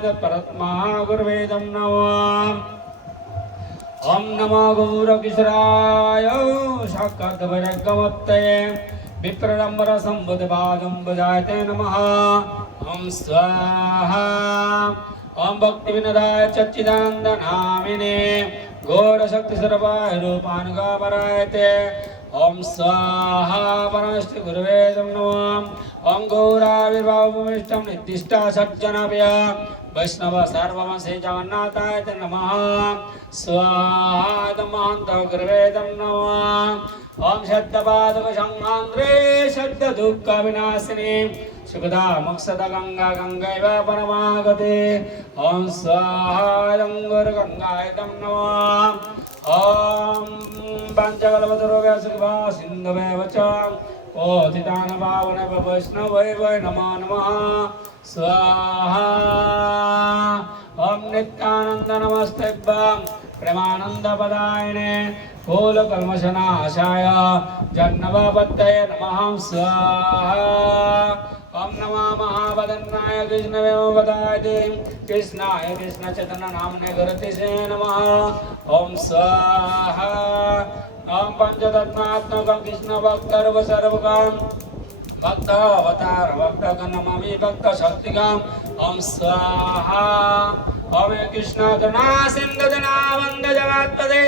तत्परत्मा गुरुवेदं नमः। ओम नमो गौरकिशोराय शाक्तवरगमत्तये विप्रलम्बर संबुधपादं भजायते नमः। ओम स्वाहा। ओम भक्तिविनदाय सच्चिदानन्दनामिने घोरशक्तिस्वरूपाय रूपानुगापरायते। ओम स्वाहा परमश्री गुरुवे नमः। ओम गौराविर्भावभूमिष्ठं निर्दिष्टा सज्जनाभ्य वैष्णव सर्वमसे जगन्नाथाय नमः। स्वाहा महंत गुरुवे नमः। ओम शब्दपादक संहांद्रे शब्द दुःख विनाशिनी सुखदा मोक्षदा गंगा गंगैव परमागते। ओम स्वाहा गंगोर गंगाय नमः। ओम पंचकल्पतरुभ्यः सुखदा सिन्धुभ्यः च पतितानां पावनेभ्यो वैष्णवेभ्यो नमो नमः। स्वाहा। ओम नित्यानंद नमस्तेभ्यं प्रेमानंदपदायिने फूलकल्मषनाशाय जन्नवापत्तये नमः। स्वाहा। ओम नमः महावदन्नाय कृष्णवेमपदाय कृष्णाय कृष्णचैतन्यनाम्ने गुरुतिसे नमः। ओम स्वाहा। ओम पंचतत्मात्मकं कृष्णभक्तर्वसर्वकाम भक्तावतार भक्तगणममि भक्तशक्तिकाम। ओम स्वाहा। ओम कृष्ण करुणा सिंधु दीनबन्धु जगत्पते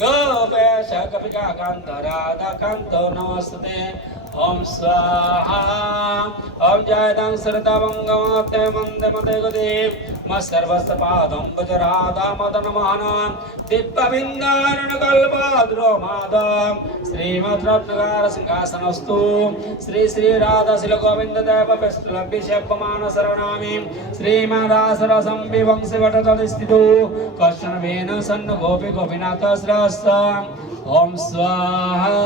गोपेश कपिका कांत राधा कांत नमस्ते। ओम स्वाहा। ओम जयदं सरतमंगमते मंदे मते गदे सर्वस्य पादं भज राधा मदन मोहन दिव्यबिंदारुण कल्पद्रो माधव श्रीमद् रत्नगार सिंहासनस्तु श्री श्री राधा शिल गोविंद देव विष्णुभिषेकमान शरणामि श्रीमदासर संविवंश वटतस्थितो कश्चन वेन सन्न गोपी गोपीनाथ श्रेष्ठ। ओम स्वाहा।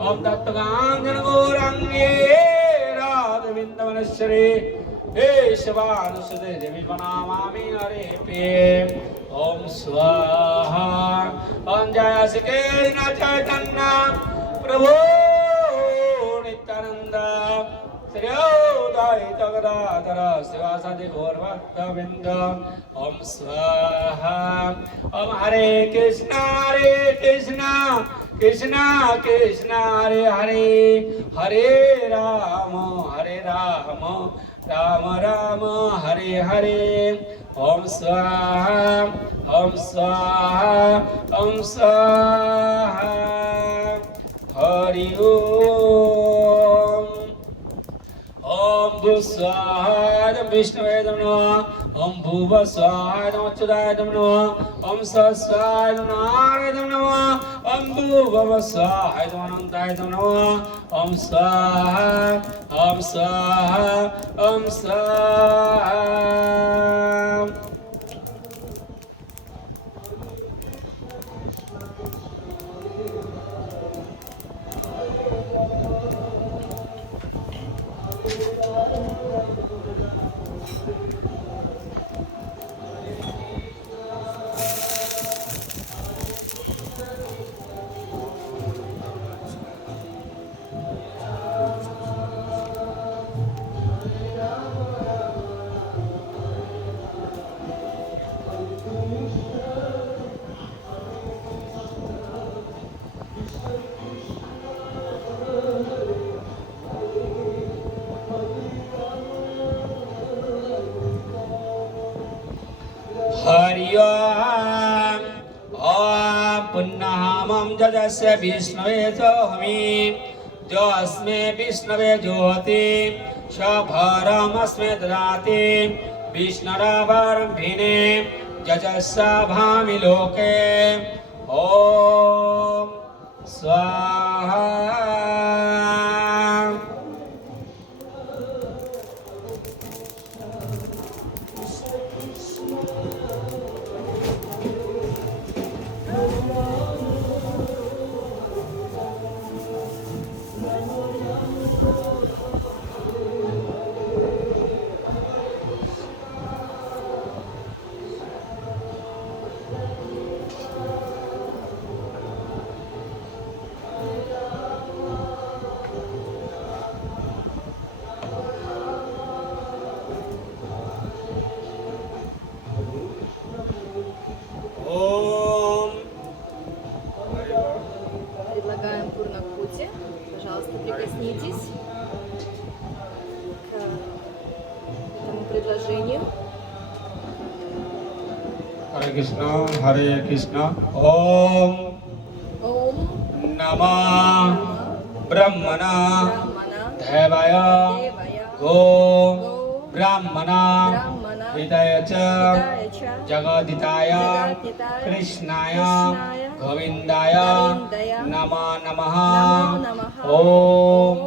ओम दत्तगांजन गौरांगे राधविंदवनश्री शिवानुसुते देवी प्रणमामि हरे पे। ओम स्वाहा। ओम जय श्री कृष्ण चैतन्य प्रभु नित्यानंद श्री अद्वैत गदाधर शिवासादि गौरभक्तवृंद। ओम स्वाहा। ओम हरे कृष्ण कृष्ण कृष्ण हरे हरे हरे राम राम राम हरे हरे। ओम स्वाहा। ओम स्वाहा। ओम स्वाहा। हरि ओम। ओम भूस्वाहा विष्णुवे नमः। ओम भूवस्वाहा अच्युताय नमः। ओम स्वस्वाहा नारायणाय नमः। ओम भूवस्वाहा अनंताय नमः। ओम स्वाहा। ओम स्वाहा। ओम स्वाहा। हरि ओम। ओम पुण्यहामं जजस्य विष्णवे सोऽहमि जो अस्मे विष्णवे ज्योति शभरमस्मे ददाति विष्णुरावरम्भिने जजस्य भामि लोके। ओम स्वाहा। हरे कृष्ण ओम ओम नमः ब्रह्मणा देवाय देवय गो ब्राह्मणा ब्राह्मण हिताय च हिताय च जगदिताय जगद्धिताय कृष्णाय कृष्णाय गोविन्दाय गोविन्दाय नमो नमः नमो नमः ओम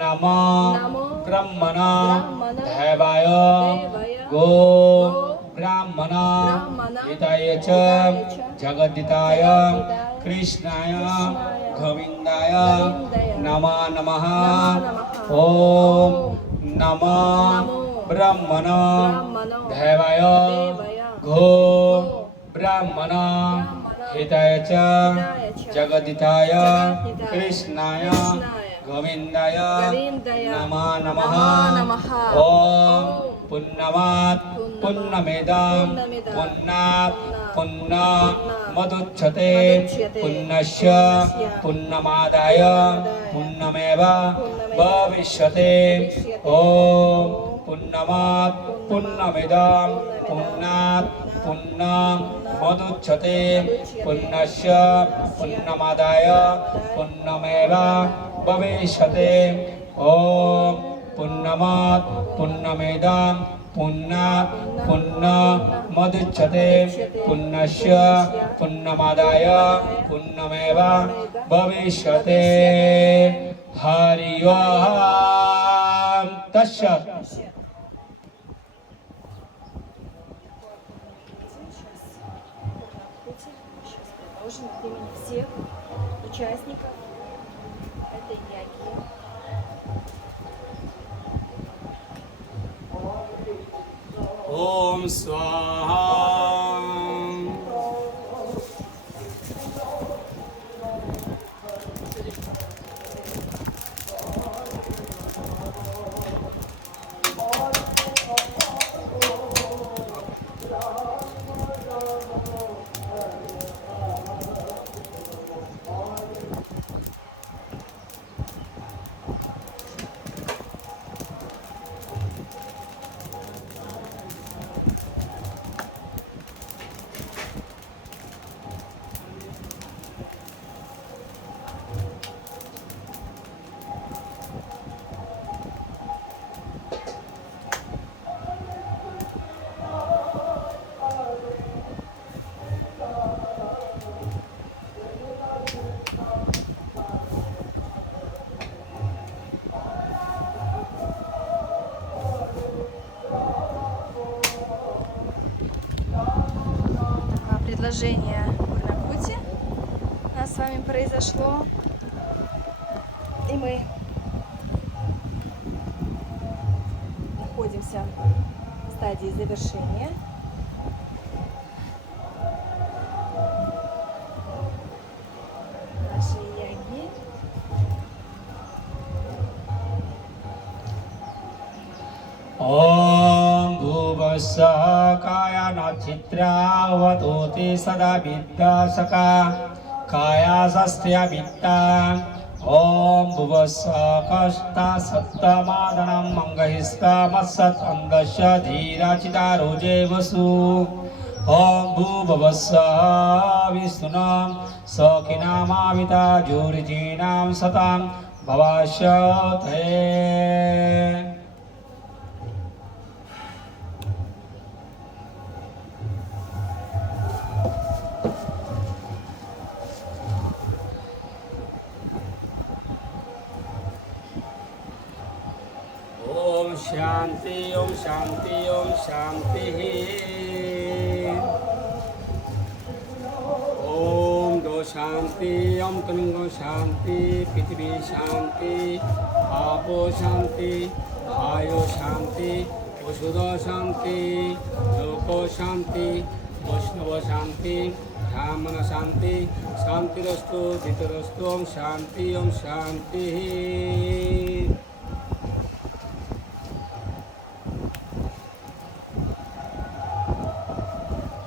नमो नमो ब्रह्मणा ब्रह्मण देवाय देवय गो गो ब्राह्मणा ब्राह्मण हिताय च हिताय च जगद्धिताय जगद्धिताय कृष्णाय कृष्णाय गोविन्दाय गोविन्दाय नमो नमः नमः ओम नमो नमो ब्रह्मण ब्राह्मण देवाय देवय गो ब्राह्मण हिताय च हिताय च जगदिताय जगद्धिताय कृष्णाय कृष्णाय गोविन्दाय गोविन्दाय नमो नमः नमः ओम ॐ पुण्यमात् पुण्यमेदां पुण्णात् पुण्य मदुच्यते पुण्यस्य पुण्यमादाय पुण्यमेव भविष्यते ओम पुण्यमात् पुण्यमेदां पुण्णात् पुण्यं मदुच्यते पुण्यस्य पुण्यमादाय पुण्यमेव भविष्यते ओम पुण्यमात् पुण्यमेदां पुण्णात् पुण्य मदुच्यते पुण्यस्य पुण्यमादाय पुण्यमेव भविष्यते हरि ओम तस्सत् Продолжим от имени всех участников этой яги. ओम स्वाहा Предложение Пурнакути у нас с вами произошло, и мы находимся в стадии завершения. Нашей яги. ओम भूवस्सः कायानचित्रावतोति सदा विद्यासका कायासस्त्य वित्ता ओम भुवस्सः कष्टा सप्तमादनं मंगहिष्कामसत् अंधस्य धीराचिता रोजे वसु ओम भूवस्सः विष्णुनां सखिनामाविता जोरिजीनां सतां भवास्यते ओम शांति ओम शांति ओम शांति ओम दो शांति ओम तुंगो शांति पृथ्वी शांति आपो शांति आयो शांति वसुधो शांति लोको शांति वैष्णव शांति ब्राह्मण शांति शांतिरस्तु धीतरस्तु ओम शांति